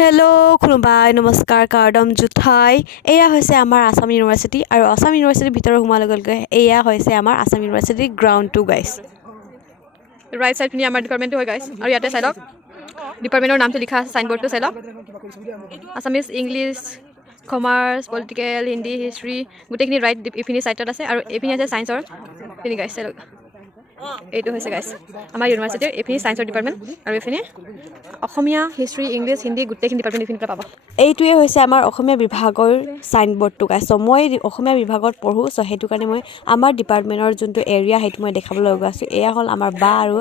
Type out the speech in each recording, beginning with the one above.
hello' খুলুমবাই নমস্কাৰ কাৰ্ডম জুঠাই এয়া হৈছে আমাৰ আসাম ইউনিভাৰ্চিটি আৰু আসাম ইউনিভাৰ্চিটিৰ ভিতৰত সোমাৰ লগে লগে এয়া হৈছে আমাৰ আসাম ইউনিভাৰ্চিটিৰ গ্ৰাউণ্ডটো গাইছ ৰাইট চাইডখিনি আমাৰ ডিপাৰ্টমেণ্টটো হয় গাইছ আৰু ইয়াতে চাই লওক ডিপাৰ্টমেণ্টৰ নামটো লিখা আছে চাইনবৰ্ডটো চাই লওক Assamese English commerce political Hindi history গোটেইখিনি ৰাইট ইপিনি চাইডত আছে আৰু এইপিনি আছে ছায়েন্সৰ এইখিনি গাইছ চাই লওক এইটো হৈছে গাইছ আমাৰ ইউনিভাৰ্চিটিৰ এইখিনি ছায়েন্সৰ ডিপাৰ্টমেণ্ট আৰু এইখিনি অসমীয়া হিষ্ট্ৰী ইংলিছ হিন্দী গোটেইখিনি ডিপাৰ্টমেণ্ট এইখিনিতে পাব এইটোৱে হৈছে আমাৰ অসমীয়া বিভাগৰ ছাইনবৰ্ডটো গাইছ চ' মই অসমীয়া বিভাগত পঢ়োঁ চ' সেইটো কাৰণে মই আমাৰ ডিপাৰ্টমেণ্টৰ যোনটো এৰিয়া সেইটো মই দেখাবলৈ গৈ আছোঁ এয়া হ'ল আমাৰ বা আৰু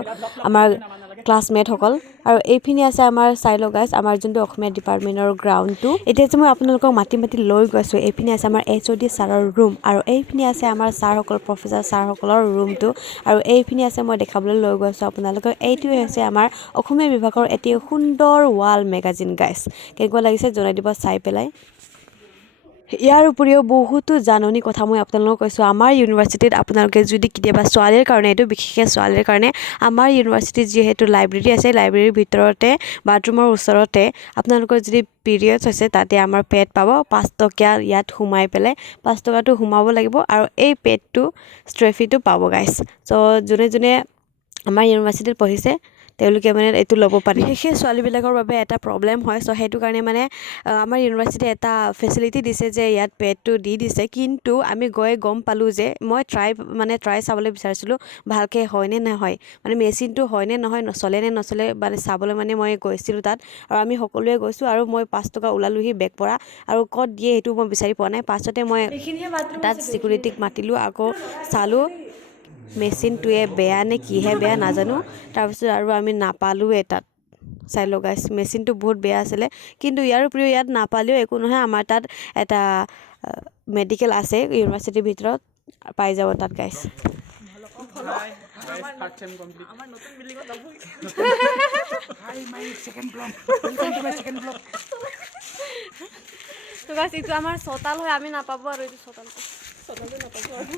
আমাৰ ক্লাছমেটসকল আৰু এইখিনি আছে আমাৰ চাই লওক গাইছ আমাৰ যোনটো অসমীয়া ডিপাৰ্টমেণ্টৰ গ্ৰাউণ্ডটো এতিয়া যে মই আপোনালোকক মাতি লৈ গৈছোঁ এইপিনি আছে আমাৰ HOD ছাৰৰ ৰুম আৰু এইপিনি আছে আমাৰ ছাৰসকল প্ৰফেচাৰ ছাৰসকলৰ ৰুমটো আৰু এইপিনি আছে মই দেখাবলৈ লৈ গৈছোঁ আপোনালোকক এইটোৱে হৈছে আমাৰ অসমীয়া বিভাগৰ এটি সুন্দৰ ৱাল মেগাজিন গাইছ কেনেকুৱা লাগিছে জনাই দিব চাই পেলাই ইয়াৰ উপৰিও বহুতো জাননী কথা মই আপোনালোকক কৈছোঁ আমাৰ ইউনিভাৰ্চিটিত আপোনালোকে যদি কেতিয়াবা ছোৱালীৰ কাৰণে এইটো বিশেষকৈ ছোৱালীৰ কাৰণে আমাৰ ইউনিভাৰ্চিটিত যিহেতু লাইব্ৰেৰী আছে লাইব্ৰেৰীৰ ভিতৰতে বাথৰুমৰ ওচৰতে আপোনালোকৰ যদি পিৰিয়ডছ হৈছে তাতে আমাৰ পেড পাব 5 টকীয়া ইয়াত সোমাই পেলাই 5 টকাটো সোমাব লাগিব আৰু এই পেডটো ষ্ট্ৰেফিটো পাব গাইছ চ' যোনে যোনে আমাৰ ইউনিভাৰ্চিটিত পঢ়িছে তেওঁলোকে মানে এইটো ল'ব পাৰি বিশেষকৈ ছোৱালীবিলাকৰ বাবে এটা প্ৰব্লেম হয় চ' সেইটো কাৰণে মানে আমাৰ ইউনিভাৰ্চিটিয়ে এটা ফেচিলিটি দিছে যে ইয়াত পেডটো দি দিছে কিন্তু আমি গৈ গম পালোঁ যে মই ট্ৰাই চাবলৈ বিচাৰিছিলোঁ ভালকৈ হয়নে নহয় মানে মেচিনটো হয়নে নহয় নচলে নে নচলে মানে চাবলৈ মানে মই গৈছিলোঁ তাত আৰু আমি সকলোৱে গৈছোঁ আৰু মই 5 টকা ওলালোহি বেগ পৰা আৰু ক'ত দিয়ে সেইটো মই বিচাৰি পোৱা নাই পাছতে মই তাত ছিকিউৰিটিক মাতিলোঁ আকৌ চালোঁ মেচিনটোৱে বেয়া নে কিহে বেয়া নাজানো তাৰপিছত আৰু আমি নাপালোঁৱে তাত চাই লওক গাইছ মেচিনটো বহুত বেয়া আছিলে কিন্তু ইয়াৰ উপৰিও ইয়াত নাপালেও একো নহয় আমাৰ তাত এটা মেডিকেল আছে ইউনিভাৰ্চিটিৰ ভিতৰত পাই যাব তাত গাইছ এইটো আমাৰ চতাল হয় আমি নাপাব আৰু এইটো চতালটো নাপাব আৰু